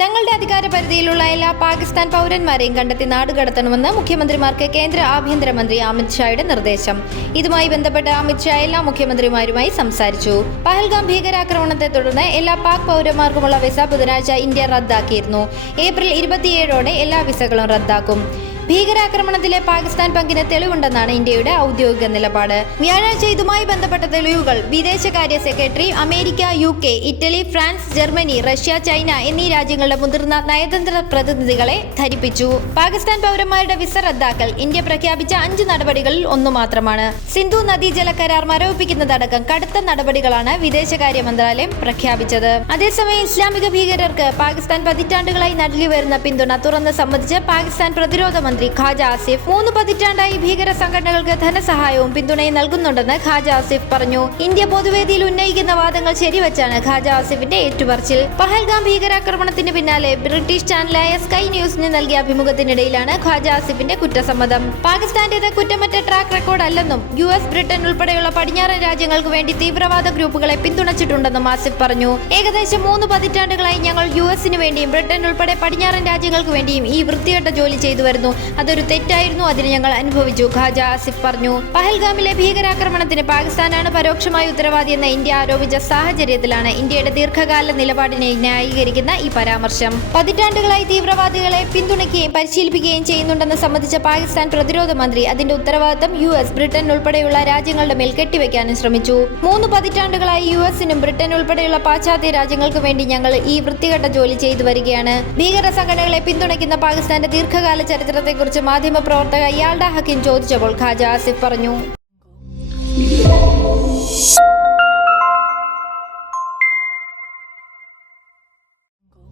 തങ്ങളുടെ അധികാര പരിധിയിലുള്ള എല്ലാ പാകിസ്ഥാൻ പൗരന്മാരെയും കണ്ടെത്തി നാടുകടത്തണമെന്ന് മുഖ്യമന്ത്രിമാർക്ക് കേന്ദ്ര ആഭ്യന്തരമന്ത്രി അമിത് ഷായുടെ നിർദ്ദേശം. ഇതുമായി ബന്ധപ്പെട്ട് അമിത് ഷാ എല്ലാ മുഖ്യമന്ത്രിമാരുമായി സംസാരിച്ചു. പഹൽഗാം ഭീകരാക്രമണത്തെ തുടർന്ന് എല്ലാ പാക് പൗരന്മാർക്കുമുള്ള വിസ ബുധനാഴ്ച ഇന്ത്യ റദ്ദാക്കിയിരുന്നു. ഏപ്രിൽ ഇരുപത്തിയേഴോടെ എല്ലാ വിസകളും റദ്ദാക്കും. ഭീകരാക്രമണത്തിലെ പാകിസ്ഥാൻ പങ്കിന് തെളിവുണ്ടെന്നാണ് ഇന്ത്യയുടെ ഔദ്യോഗിക നിലപാട്. വ്യാഴാഴ്ച ഇതുമായി ബന്ധപ്പെട്ട തെളിവുകൾ വിദേശകാര്യ secretary America U K Italy France Germany Russia China എന്നീ രാജ്യങ്ങളുടെ മുതിർന്ന നയതന്ത്ര പ്രതിനിധികളെ ധരിപ്പിച്ചു. പാകിസ്ഥാൻ പൗരന്മാരുടെ വിസ റദ്ദാക്കൽ ഇന്ത്യ പ്രഖ്യാപിച്ച അഞ്ച് നടപടികളിൽ ഒന്നു മാത്രമാണ്. സിന്ധു നദീജല കരാർ മരവിപ്പിക്കുന്നതടക്കം കടുത്ത നടപടികളാണ് വിദേശകാര്യ മന്ത്രാലയം പ്രഖ്യാപിച്ചത്. അതേസമയം ഇസ്ലാമിക ഭീകരർക്ക് പാകിസ്ഥാൻ പതിറ്റാണ്ടുകളായി നടലി വരുന്ന പിന്തുണ തുറന്ന് സംബന്ധിച്ച് പാകിസ്ഥാൻ പ്രതിരോധ മന്ത്രി ഖാജ ആസിഫ് മൂന്ന് പതിറ്റാണ്ടായി ഭീകര സംഘടനകൾക്ക് ധനസഹായവും പിന്തുണയും നൽകുന്നുണ്ടെന്ന് ഖാജ ആസിഫ് പറഞ്ഞു. ഇന്ത്യ പൊതുവേദിയിൽ ഉന്നയിക്കുന്ന വാദങ്ങൾ ശരിവച്ചാണ് ഖാജ ആസിഫിന്റെ ഏറ്റുപറച്ചിൽ. പഹൽഗാം ഭീകരാക്രമണത്തിന് പിന്നാലെ ബ്രിട്ടീഷ് ചാനലായ സ്കൈ ന്യൂസിന് നൽകിയ അഭിമുഖത്തിനിടയിലാണ് ഖാജ ആസിഫിന്റെ കുറ്റസമ്മതം. പാകിസ്ഥാന്റേത് കുറ്റമറ്റ ട്രാക്ക് റെക്കോർഡ് അല്ലെന്നും യു എസ് ബ്രിട്ടൻ ഉൾപ്പെടെയുള്ള പടിഞ്ഞാറൻ രാജ്യങ്ങൾക്ക് വേണ്ടി തീവ്രവാദ ഗ്രൂപ്പുകളെ പിന്തുണച്ചിട്ടുണ്ടെന്നും ആസിഫ് പറഞ്ഞു. ഏകദേശം മൂന്ന് പതിറ്റാണ്ടുകളായി ഞങ്ങൾ യു എസിന് വേണ്ടിയും ബ്രിട്ടൻ ഉൾപ്പെടെ പടിഞ്ഞാറൻ രാജ്യങ്ങൾക്ക് വേണ്ടിയും ഈ വൃത്തികെട്ട ജോലി ചെയ്തു വരുന്നു അതൊരു തെറ്റായിരുന്നു അതിന് ഞങ്ങൾ അനുഭവിച്ചു. ഖാജ ആസിഫ് പറഞ്ഞു പഹൽഗാമിലെ ഭീകരാക്രമണത്തിന് പാകിസ്ഥാനാണ് പരോക്ഷമായ ഉത്തരവാദിയെന്ന് ഇന്ത്യ ആരോപിച്ച സാഹചര്യത്തിലാണ് ഇന്ത്യയുടെ ദീർഘകാല നിലപാടിനെ ന്യായീകരിക്കുന്ന ഈ പരാമർശം. പതിറ്റാണ്ടുകളായി തീവ്രവാദികളെ പിന്തുണയ്ക്കുകയും പരിശീലിപ്പിക്കുകയും ചെയ്യുന്നുണ്ടെന്ന് സംബന്ധിച്ച പാകിസ്ഥാൻ പ്രതിരോധ മന്ത്രി അതിന്റെ ഉത്തരവാദിത്തം യു എസ് ബ്രിട്ടൻ ഉൾപ്പെടെയുള്ള രാജ്യങ്ങളുടെ മേൽ കെട്ടിവെക്കാനും ശ്രമിച്ചു. മൂന്ന് പതിറ്റാണ്ടുകളായി യു എസിനും ബ്രിട്ടൻ ഉൾപ്പെടെയുള്ള പാശ്ചാത്യ രാജ്യങ്ങൾക്ക് വേണ്ടി ഞങ്ങൾ ഈ വൃത്തികെട്ട ജോലി ചെയ്തു വരികയാണ്. ഭീകര സംഘടനകളെ പിന്തുണയ്ക്കുന്ന പാകിസ്ഥാന്റെ ദീർഘകാല ചരിത്രത്തെക്കുറിച്ച് മാധ്യമപ്രവർത്തക യാൽഡ ഹക്കിം ചോദിച്ചപ്പോൾ ഖാജ ആസിഫ് പറഞ്ഞു.